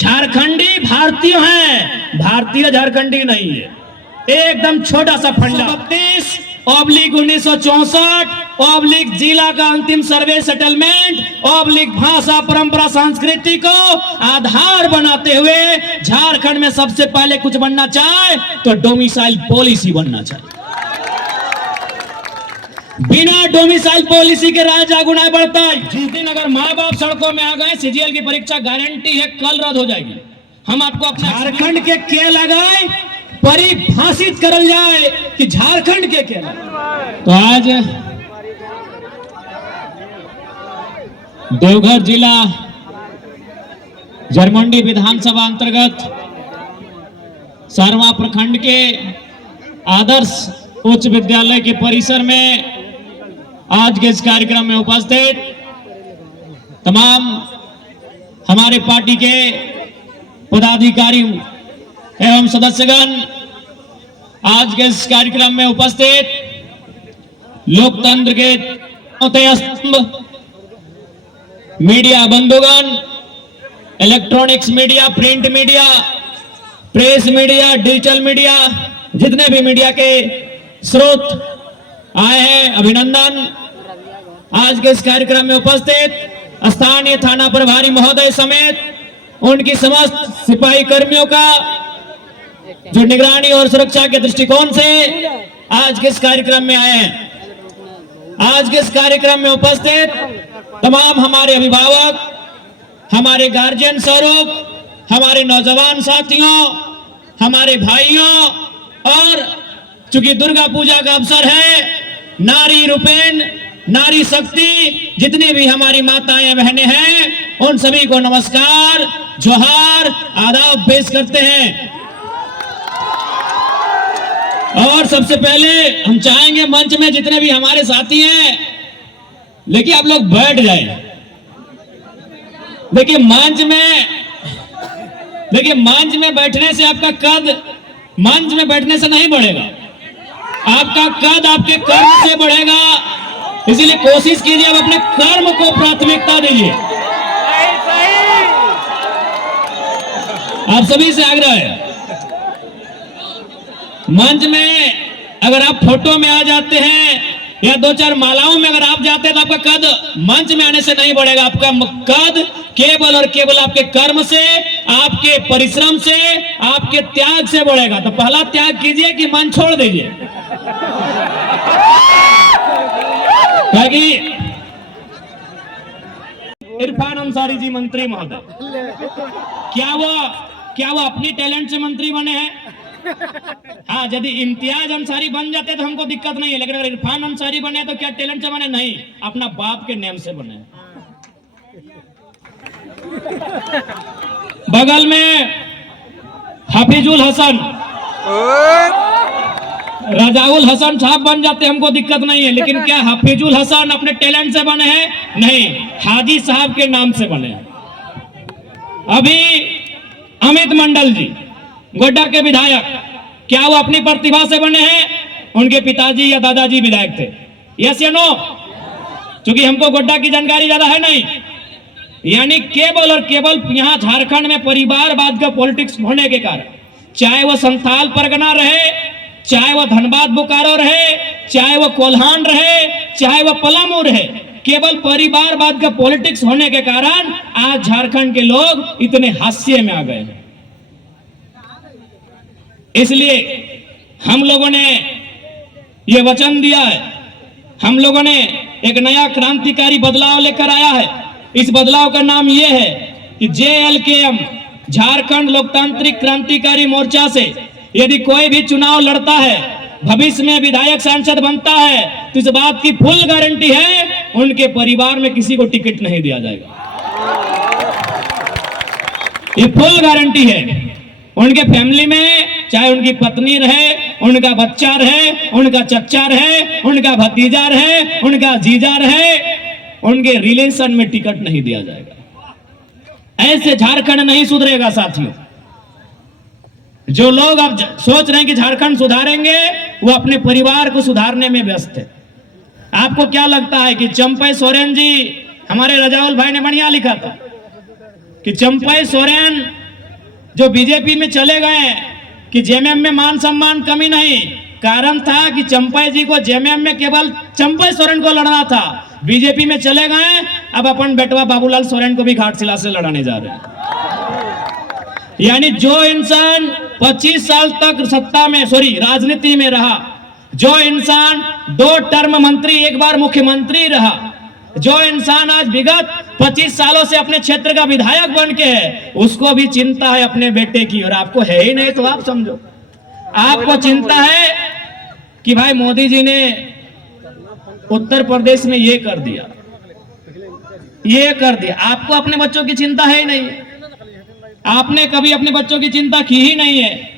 झारखंडी भारतीय हैं, भारतीय झारखंडी नहीं है। एकदम छोटा सा फंडा 32/1964 जिला का अंतिम सर्वे सेटलमेंट भाषा परंपरा संस्कृति को आधार बनाते हुए झारखंड में सबसे पहले कुछ बनना चाहे तो डोमिसाइल पॉलिसी बनना चाहिए। बिना डोमिसाइल पॉलिसी के राज आगुना बढ़ता है। जिस दिन अगर माँ बाप सड़कों में आ गए, सीजीएल की परीक्षा गारंटी है कल रद्द हो जाएगी। हम आपको अपने झारखंड के लगाए परिभाषित करल जाए कि झारखंड के क्या। तो आज देवघर जिला जरमंडी विधानसभा अंतर्गत सारवा प्रखंड के आदर्श उच्च विद्यालय के परिसर में आज के इस कार्यक्रम में उपस्थित तमाम हमारे पार्टी के पदाधिकारी एवं सदस्यगण, आज के इस कार्यक्रम में उपस्थित लोकतंत्र के स्तंभ, मीडिया बंधुगण, electronics media, print media, press media, digital media, जितने भी मीडिया के स्रोत आए हैं, अभिनंदन। आज के इस कार्यक्रम में उपस्थित स्थानीय थाना प्रभारी महोदय समेत उनकी समस्त सिपाही कर्मियों का जो निगरानी और सुरक्षा के दृष्टिकोण से आज के इस कार्यक्रम में आए हैं। आज के इस कार्यक्रम में उपस्थित तमाम हमारे अभिभावक, हमारे गार्जियन स्वरूप, हमारे नौजवान साथियों, हमारे भाइयों, और चूंकि दुर्गा पूजा का अवसर है, नारी रूपेण, नारी शक्ति, जितनी भी हमारी माताएं बहनें हैं, उन सभी को नमस्कार, जोहार, आदाब पेश करते हैं। और सबसे पहले हम चाहेंगे मंच में जितने भी हमारे साथी हैं, देखिए आप लोग बैठ जाएं। देखिए मंच में बैठने से आपका कद मंच में बैठने से नहीं बढ़ेगा, आपका कद आपके कर्म से बढ़ेगा। इसीलिए कोशिश कीजिए आप अपने कर्म को प्राथमिकता दीजिए। आप सभी से आग्रह है, मंच में अगर आप फोटो में आ जाते हैं या दो चार मालाओं में अगर आप जाते हैं तो आपका कद मंच में आने से नहीं बढ़ेगा। आपका कद केवल और केवल आपके कर्म से, आपके परिश्रम से, आपके त्याग से बढ़ेगा। तो पहला त्याग कीजिए कि मंच छोड़ दीजिए। इरफान अंसारी जी मंत्री महोदय, क्या वो अपनी टैलेंट से मंत्री बने हैं? हाँ, यदि इम्तियाज अंसारी बन जाते तो हमको दिक्कत नहीं है, लेकिन अगर इरफान अंसारी बने तो क्या टैलेंट से बने? नहीं, अपना बाप के नेम से बने। बगल में हफीजुल हसन, रजाउल हसन साहब बन जाते हमको दिक्कत नहीं है, लेकिन क्या हफीजुल हसन अपने टैलेंट से बने हैं? नहीं, हाजी साहब के नाम से बने हैं। अभी अमित मंडल जी गोड्डा के विधायक, क्या वो अपनी प्रतिभा से बने हैं? उनके पिताजी या दादाजी विधायक थे। यस या नो? क्योंकि हमको गोड्डा की जानकारी ज्यादा है नहीं। यानी केवल और केवल यहाँ झारखंड में परिवारवाद का पॉलिटिक्स होने के कारण, चाहे वो संथाल परगना रहे, चाहे वो धनबाद बोकारो रहे, चाहे वो कोल्हान रहे, चाहे वो पलामू रहे, केवल परिवारवाद का पॉलिटिक्स होने के कारण आज झारखंड के लोग इतने हाशिए में आ गए हैं। इसलिए हम लोगों ने ये वचन दिया है, हम लोगों ने एक नया क्रांतिकारी बदलाव लेकर आया है। इस बदलाव का नाम ये है कि JLKM, झारखंड लोकतांत्रिक क्रांतिकारी मोर्चा से यदि कोई भी चुनाव लड़ता है, भविष्य में विधायक सांसद बनता है, तो इस बात की फुल गारंटी है उनके परिवार में किसी को टिकट नहीं दिया जाएगा। ये फुल गारंटी है। उनके फैमिली में चाहे उनकी पत्नी रहे, उनका बच्चा रहे, उनका चच्चा रहे, उनका भतीजा रहे, उनका जीजा रहे, उनके रिलेशन में टिकट नहीं दिया जाएगा। ऐसे झारखंड नहीं सुधरेगा साथियों। जो लोग अब सोच रहे हैं कि झारखंड सुधारेंगे, वो अपने परिवार को सुधारने में व्यस्त है। आपको क्या लगता है कि चंपई सोरेन जी, हमारे रजाउल भाई ने बढ़िया लिखा था कि चंपई सोरेन जो बीजेपी में चले गए कि जेएमएम में मान सम्मान कमी नहीं, कारण था कि चंपई जी को जेएमएम में केवल चंपई सोरेन को लड़ना था। बीजेपी में चले गए, अब अपन बेटवा बाबूलाल सोरेन को भी घाटशिला से लड़ाने जा रहे हैं। यानी जो इंसान 25 साल तक सत्ता में राजनीति में रहा, जो इंसान 2 टर्म मंत्री 1 बार मुख्यमंत्री रहा, जो इंसान आज विगत 25 सालों से अपने क्षेत्र का विधायक बन के है, उसको भी चिंता है अपने बेटे की। और आपको है ही नहीं तो आप समझो, आपको चिंता है कि भाई मोदी जी ने उत्तर प्रदेश में ये कर दिया, ये कर दिया। आपको अपने बच्चों की चिंता है ही नहीं। आपने कभी अपने बच्चों की चिंता की ही नहीं है।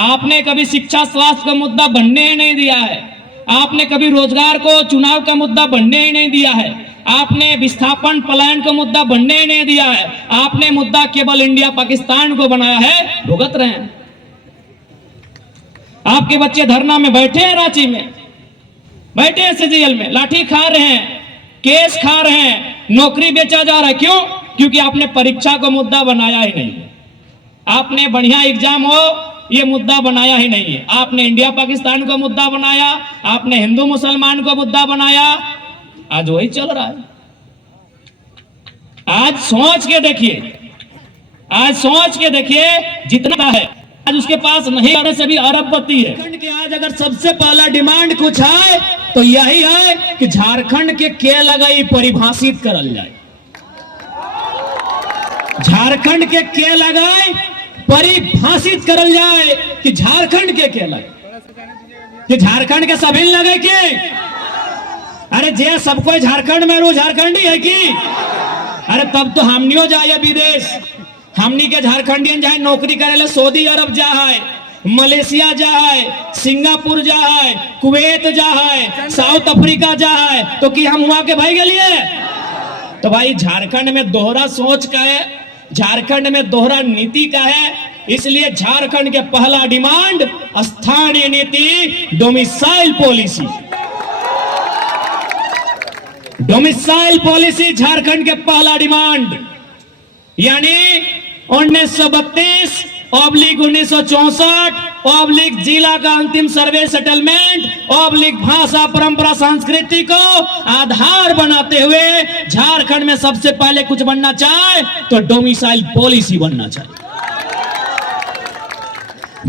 आपने कभी शिक्षा स्वास्थ्य का मुद्दा बनने ही नहीं दिया है। आपने कभी रोजगार को चुनाव का मुद्दा बनने ही नहीं दिया है। आपने विस्थापन पलायन का मुद्दा बनने ही नहीं दिया है। आपने मुद्दा केवल इंडिया पाकिस्तान को बनाया है, भुगत रहे हैं। आपके बच्चे धरना में बैठे हैं, रांची में बैठे हैं, सीजीएल में लाठी खा रहे हैं, केस खा रहे हैं, नौकरी बेचा जा रहा है। क्यों? क्योंकि आपने परीक्षा को मुद्दा बनाया ही नहीं। आपने बढ़िया एग्जाम हो ये मुद्दा बनाया ही नहीं है। आपने इंडिया पाकिस्तान को मुद्दा बनाया, आपने हिंदू मुसलमान को मुद्दा बनाया। आज वही चल रहा है। आज सोच के देखिए, आज सोच के देखिए जितना है, आज उसके पास नहीं आने से भी अरबपति है। झारखंड के आज अगर सबसे पहला डिमांड कुछ है तो यही है कि झारखंड के लगाई परिभाषित करल जाए। झारखंड के लगाए परिभाषित करल जाए कि झारखंड के लगे, कि झारखंड के सभी लगे कि अरे जे सब कोई झारखंड में रो झारखंडी है कि अरे तब तो हमनियो जाए विदेश। हमनी के झारखंडियन जाए नौकरी करे ले सऊदी अरब जा है, मलेशिया जा है, सिंगापुर जा है, कुवैत जा है, साउथ अफ्रीका जा है, तो कि हम वहां के भाई के लिए। तो भाई झारखंड में दोहरा सोच का है, झारखंड में दोहरा नीति का है। इसलिए झारखंड के पहला डिमांड स्थानीय नीति, domicile policy. Domicile policy Jharkhand के पहला डिमांड। यानी 1932/1964 जिला का अंतिम सर्वे सेटलमेंट भाषा परंपरा संस्कृति को आधार बनाते हुए झारखंड में सबसे पहले कुछ बनना चाहे तो डोमिसाइल पॉलिसी बनना चाहिए।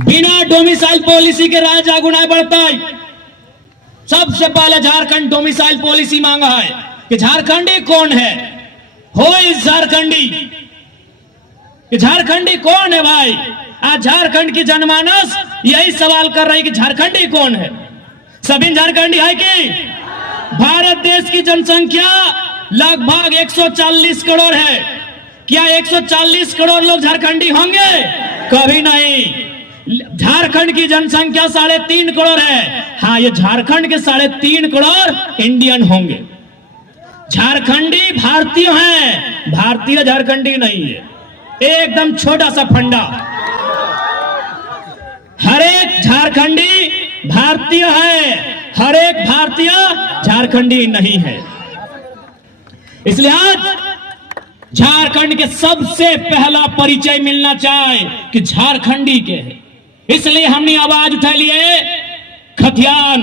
बिना डोमिसाइल पॉलिसी के राज आगुना बढ़ता है। सबसे पहले झारखंड डोमिसाइल पॉलिसी मांगा है कि झारखंडी कौन है, हो इस झारखंडी, कि झारखंडी कौन है भाई। आज झारखंड की जनमानस यही सवाल कर रही कि झारखंडी कौन है। सभी झारखंडी है कि भारत देश की जनसंख्या लगभग 140 करोड़ है। क्या 140 करोड़ लोग झारखंडी होंगे? कभी नहीं। झारखंड की जनसंख्या 3.5 करोड़ है। हाँ, ये झारखंड के 3.5 करोड़ इंडियन होंगे। झारखंडी भारतीय हैं, भारतीय झारखंडी नहीं है। एकदम छोटा सा फंडा, हर एक झारखंडी भारतीय है, हर एक भारतीय झारखंडी नहीं है। इसलिए आज झारखंड के सबसे पहला परिचय मिलना चाहे कि झारखंडी के है। इसलिए हमने आवाज उठा लिए खतियान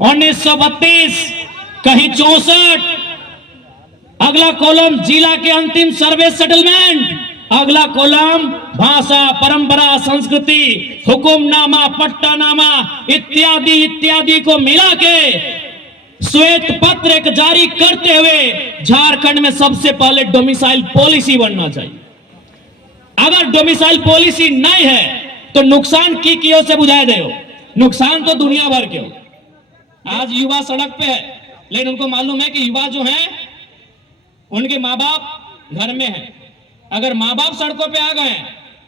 1932 कहीं 64, अगला कॉलम जिला के अंतिम सर्वे सेटलमेंट, अगला कॉलम भाषा परंपरा संस्कृति हुकुमनामा पट्टानामा इत्यादि इत्यादि को मिला के श्वेत पत्र एक जारी करते हुए झारखंड में सबसे पहले डोमिसाइल पॉलिसी बनना चाहिए। अगर डोमिसाइल पॉलिसी नहीं है तो नुकसान की ओर से बुझाए दे हो, नुकसान तो दुनिया भर के हो। आज युवा सड़क पे है, लेकिन उनको मालूम है कि युवा जो है उनके माँ बाप घर में है। अगर माँ बाप सड़कों पे आ गए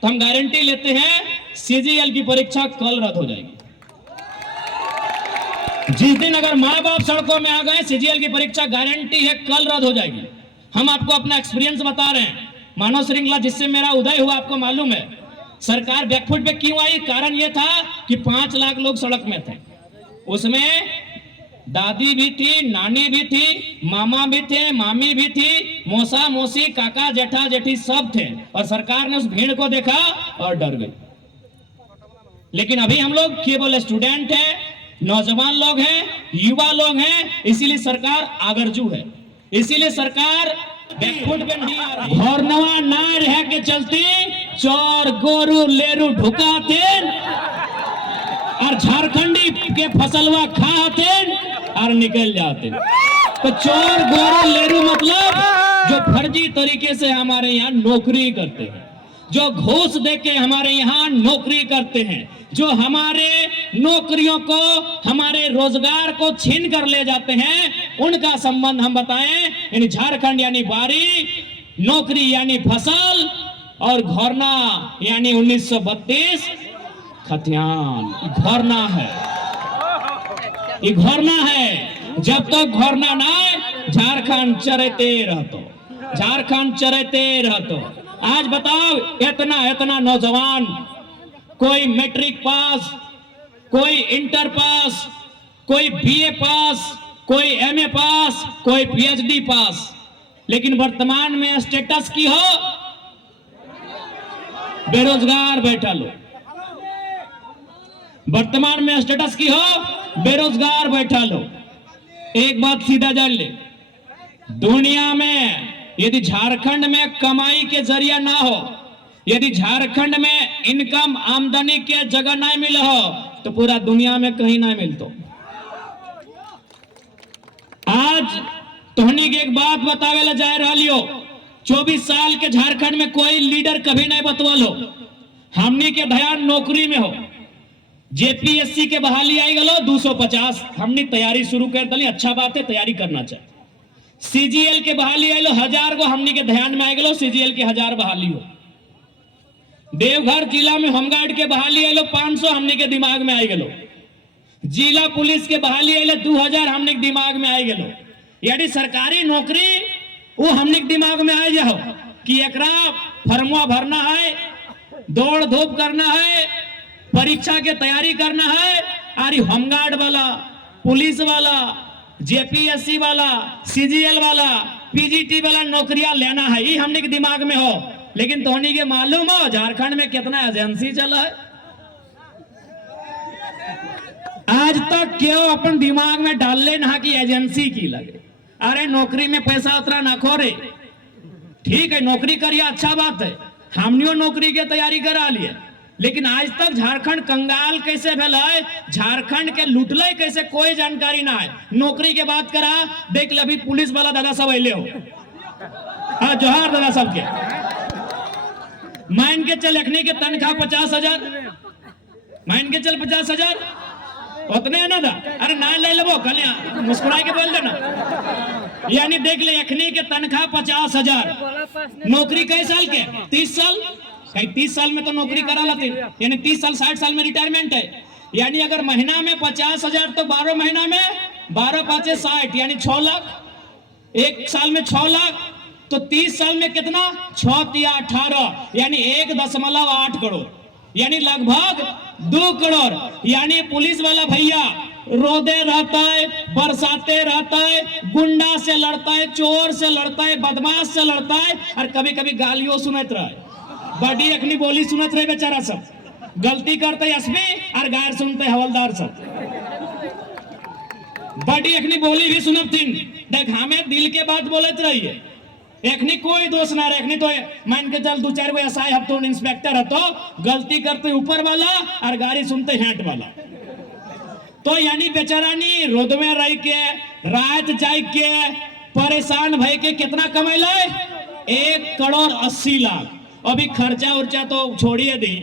तो हम गारंटी लेते हैं सीजीएल की परीक्षा कल रद्द हो जाएगी। जिस दिन अगर माँ बाप सड़कों में आ गए सीजीएल की परीक्षा गारंटी है कल रद्द हो जाएगी। हम आपको अपना एक्सपीरियंस बता रहे हैं। मानव श्रृंखला जिससे मेरा उदय हुआ आपको मालूम है। सरकार बैकफुट पे क्यों आई? कारण यह था कि 5 लाख लोग सड़क में थे। उसमें दादी भी थी, नानी भी थी, मामा भी थे, मामी भी थी, मौसा मौसी, काका जेठा जेठी सब थे, और सरकार ने उस भीड़ को देखा और डर गई। लेकिन अभी हम लोग केवल स्टूडेंट हैं, नौजवान लोग हैं, युवा लोग हैं, इसीलिए सरकार आगरजू है, इसीलिए सरकार बैकफुट पे नहीं आ रही। घोरनवा ना रह के चलती, चोर गोरू लेरू ढुकाते और झारखंडी के फसलवा खाते और निकल जाते। तो चोर गोरू लेरू मतलब जो फर्जी तरीके से हमारे यहाँ नौकरी करते हैं, जो घूस देके हमारे यहाँ नौकरी करते हैं, जो हमारे नौकरियों को, हमारे रोजगार को छीन कर ले जाते हैं, उनका संबंध हम बताएं। यानी झारखंड यानी बारी, नौकरी यानी फसल, और घोरना यानी 1932 खतियान। घोरना है, ये घोरना है। जब तक घोरना ना आए, झारखंड चरते रहतो, झारखंड चरते रहतो। आज बताओ, इतना इतना नौजवान, कोई मैट्रिक पास, कोई इंटर पास, कोई बीए पास, कोई एमए पास, कोई पीएचडी पास, लेकिन वर्तमान में स्टेटस की हो बेरोजगार बैठा लो। वर्तमान में स्टेटस की हो बेरोजगार बैठा लो। एक बात सीधा जान ले, दुनिया में यदि झारखंड में कमाई के जरिया ना हो, यदि झारखंड में इनकम आमदनी के जगह ना मिले हो, तो पूरा दुनिया में कहीं ना मिलतो। आज तोहनी के एक बात बतावे ला जा रही हो, 24 साल के झारखंड में कोई लीडर कभी नहीं बतवाल हो। हमनी के ध्यान नौकरी में हो। जेपीएससी के बहाली आई गलो 250, हमने तैयारी शुरू कर दली, अच्छा बात है, तैयारी करना चाहिए। सीजीएल के बहाली आई लो 1000 को, हमने के ध्यान में आई गलो सीजीएल के 1000 बहाली हो। देवघर जिला में होमगार्ड के बहाली आई लो 500, हमने के दिमाग में आई गलो। जिला पुलिस के बहाली आई लो 2000, हमने के दिमाग में आई गलो। यानी सरकारी नौकरी वो हमने के दिमाग में आ जाओ कि एकरा फर्मुआ भरना है, दौड़ धूप करना है, परीक्षा के तैयारी करना है। अरे होमगार्ड वाला, पुलिस वाला, जेपीएससी वाला, सीजीएल वाला, पीजीटी वाला नौकरियां लेना है, ये हमने के दिमाग में हो। लेकिन तोहनी के मालूम हो झारखंड में कितना एजेंसी चला है? आज तक क्यों अपन दिमाग में डाल ले ना कि एजेंसी की लगे। अरे नौकरी में पैसा उतरा ना खोरे, ठीक है, नौकरी करिए, अच्छा बात है, हमने नौकरी की तैयारी करा लिए। लेकिन आज तक झारखंड कंगाल कैसे भेल है, झारखंड के लुटले कैसे, कोई जानकारी ना है। नौकरी के बात करा, देख ले अभी पुलिस वाला दादा सब अले हो, हाँ जोहार दादा सबके। मान के चल रखने के तनख्वाह 50,000, मान के चल 50,000 उतने है ना दा? अरे ना ले लो, कल मुस्कुरा के बोल देना। यानी देख ले अखनी के तनख्वाह 50,000, नौकरी कई साल के? 30 साल। कहीं 30 साल में तो नौकरी करा लाते, यानी 30 साल 60 साल में रिटायरमेंट है। यानी अगर महीना में 50,000 तो 12 महीना में 12 5 60, यानी 6 लाख। एक साल में 6 लाख, तो 30 साल में कितना? 6 या 18, यानी 1.8 करोड़, यानी लगभग 2 करोड़। यानी पुलिस वाला भैया रोदे रहता है, बरसाते रहता है, गुंडा से लड़ता है, चोर से लड़ता है, बदमाश से लड़ता है, और कभी कभी गालियों सुनत रहा है। बड़ी अखनी बोली सुनत रहे बेचारा सब, गलती करते एसपी और गायर सुनते हवलदार सब। बड़ी अखनी बोली भी सुनत थी, देख हमें दिल के बात बोलत रही है, एखनी कोई दोष ना रहे। तो मान के चल 2-4 गो एसआई हतो, इंस्पेक्टर हतो, गलती करते ऊपर वाला और गाड़ी सुनते हेंट वाला। तो यानी बेचारानी रोड में रह के, रात जाग के, परेशान भय के कितना कमैले? 1,80,00,000। अभी खर्चा उर्चा तो छोड़िए दी,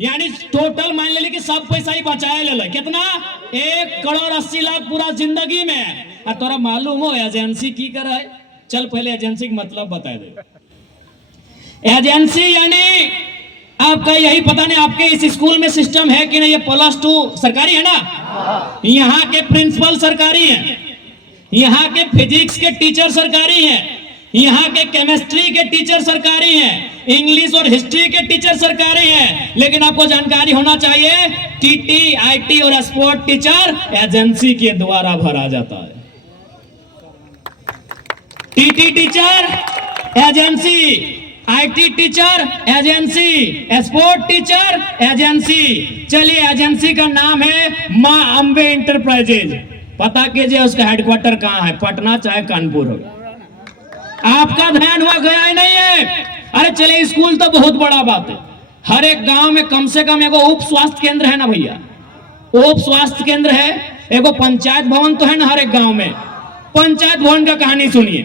यानी टोटल मान ले कि सब पैसा ही बचाए ले। कितना? 1,80,00,000 पूरा जिंदगी में। और तोरा मालूम हो एजेंसी की कर है? चल पहले एजेंसी का मतलब बता दे। एजेंसी यानी आपका यही पता नहीं आपके इस स्कूल में सिस्टम है कि नहीं, ये +2 सरकारी है ना, यहाँ के प्रिंसिपल सरकारी हैं, यहाँ के फिजिक्स के टीचर सरकारी हैं, यहाँ के केमिस्ट्री के टीचर सरकारी हैं, इंग्लिश और हिस्ट्री के टीचर सरकारी हैं, लेकिन आपको जानकारी होना चाहिए टीटी, आईटी और स्पोर्ट टीचर एजेंसी के द्वारा भरा जाता है। TT teacher agency, IT teacher agency, sport teacher agency. चलिए, एजेंसी का नाम है मां अंबे इंटरप्राइजेज। पता कीजिए उसका हेडक्वार्टर कहां है, पटना चाहे कानपुर हो। आपका ध्यान हुआ गया ही नहीं है। अरे चले, स्कूल तो बहुत बड़ा बात है। हर एक गांव में कम से कम एगो उप स्वास्थ्य केंद्र है ना भैया, उप स्वास्थ्य केंद्र है, एगो पंचायत भवन तो है ना हर एक गांव में। पंचायत भवन का कहानी सुनिए।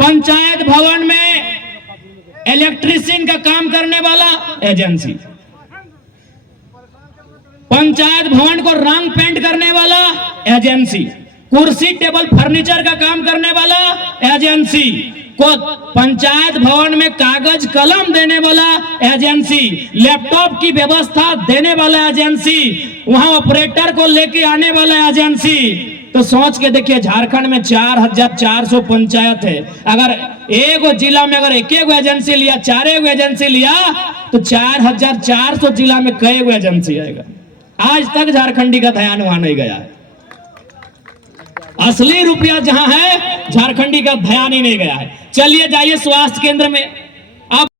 पंचायत भवन में इलेक्ट्रीशियन का काम करने वाला एजेंसी, पंचायत भवन को रंग पेंट करने वाला एजेंसी, कुर्सी टेबल फर्नीचर का काम करने वाला एजेंसी, को पंचायत भवन में कागज कलम देने वाला एजेंसी, लैपटॉप की व्यवस्था देने वाला एजेंसी, वहां ऑपरेटर को लेके आने वाला एजेंसी। तो सोच के देखिए, झारखंड में 4400 पंचायत है। अगर एक जिला में अगर एक एजेंसी लिया, 4 एजेंसी लिया, तो 4400 जिला में कई एजेंसी आएगा। आज तक झारखंडी का ध्यान वहां नहीं गया है। असली रुपया जहां है, झारखंडी का ध्यान ही नहीं गया है। चलिए जाइए स्वास्थ्य केंद्र में।